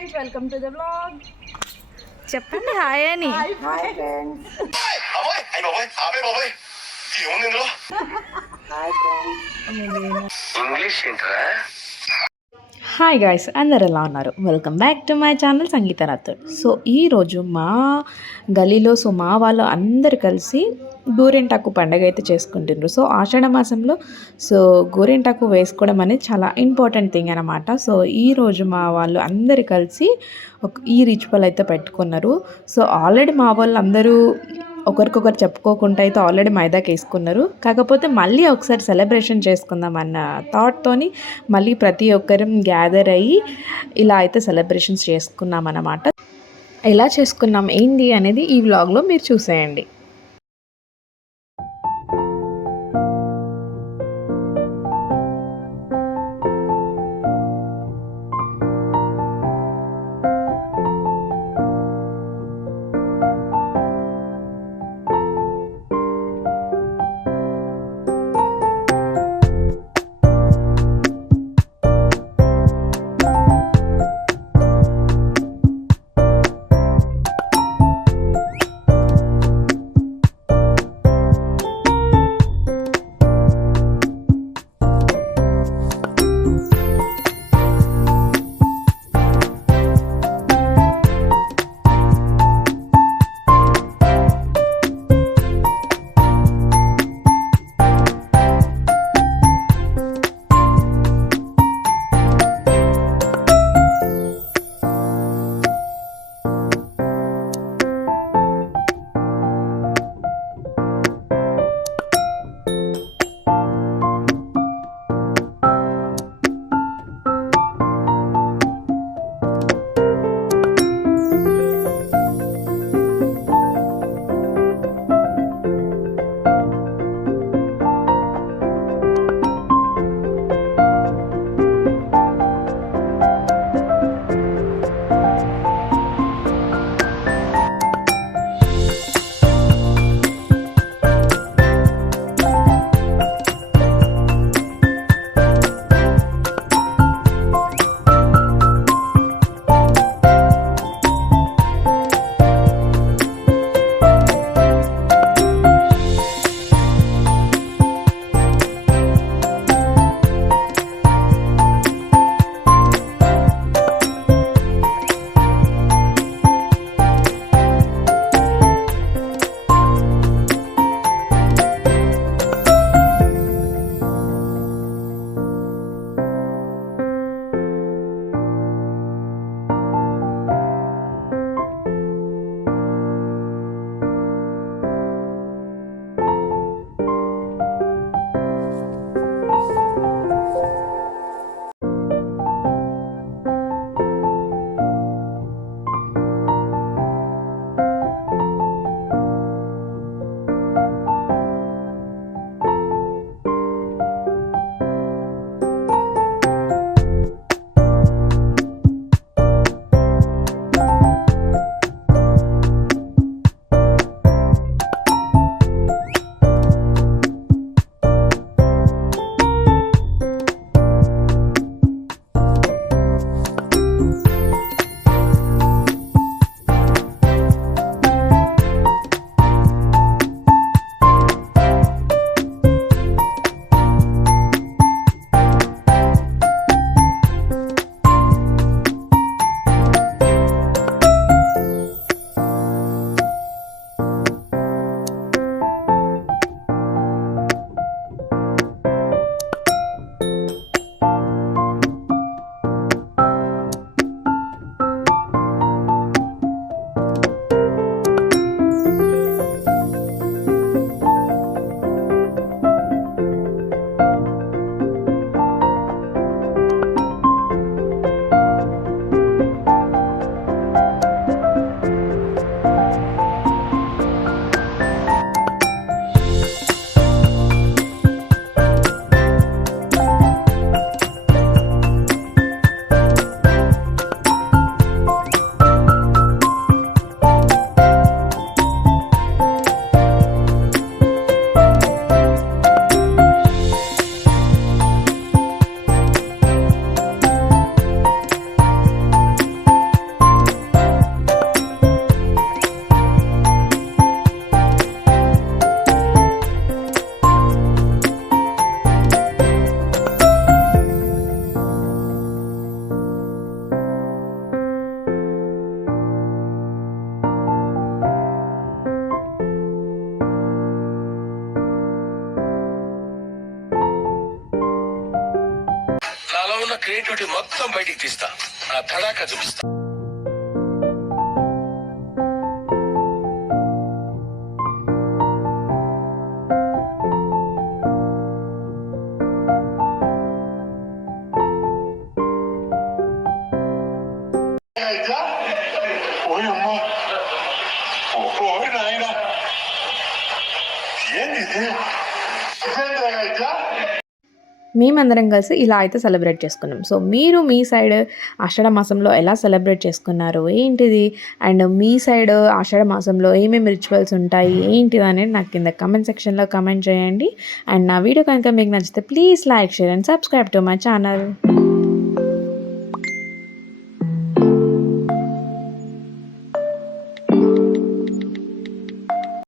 Friends, welcome to the vlog. చెప్పండి hi అని. Hi friends. English ఏంట్రా? హాయ్ గాయ్స్, అందరు ఎలా ఉన్నారు? Welcome back to my channel Sangeeta Rathod. So ఈరోజు మా గలీలో మా వాళ్ళు అందరు కలిసి గోరింటాకు పండుగ అయితే చేసుకుంటున్నారు. సో ఆషాఢ మాసంలో గోరింటాకు వేసుకోవడం అనేది చాలా ఇంపార్టెంట్ థింగ్ అనమాట. సో ఈరోజు మా వాళ్ళు అందరు కలిసి ఈ రిచువల్ అయితే పెట్టుకున్నారు. సో ఆల్రెడీ మా వాళ్ళు అందరూ ఒకరికొకరు చెప్పుకోకుండా అయితే ఆల్రెడీ మైదాకి వేసుకున్నారు. కాకపోతే మళ్ళీ ఒకసారి సెలబ్రేషన్ చేసుకుందాం అన్న థాట్తోని మళ్ళీ ప్రతి ఒక్కరు గ్యాదర్ అయ్యి ఇలా అయితే సెలబ్రేషన్స్ చేసుకున్నాం అన్నమాట. ఎలా చేసుకున్నాం ఏంటి అనేది ఈ వ్లాగ్లో మీరు చూసేయండి. క్రియేటివిటీ మొత్తం బయటికి తీస్తా, నా తడాకా చూపిస్తా. మేమందరం కలిసి ఇలా అయితే సెలబ్రేట్ చేసుకున్నాం. సో మీరు మీ సైడ్ ఆషాఢ మాసంలో ఎలా సెలబ్రేట్ చేసుకున్నారు ఏంటిది, అండ్ మీ సైడ్ ఆషాఢ మాసంలో ఏమేమి రిచువల్స్ ఉంటాయి ఏంటిది అనేది నాకు కింద కమెంట్ సెక్షన్లో కమెంట్ చేయండి. అండ్ నా వీడియో కనుక మీకు నచ్చితే please like, share and subscribe to my channel.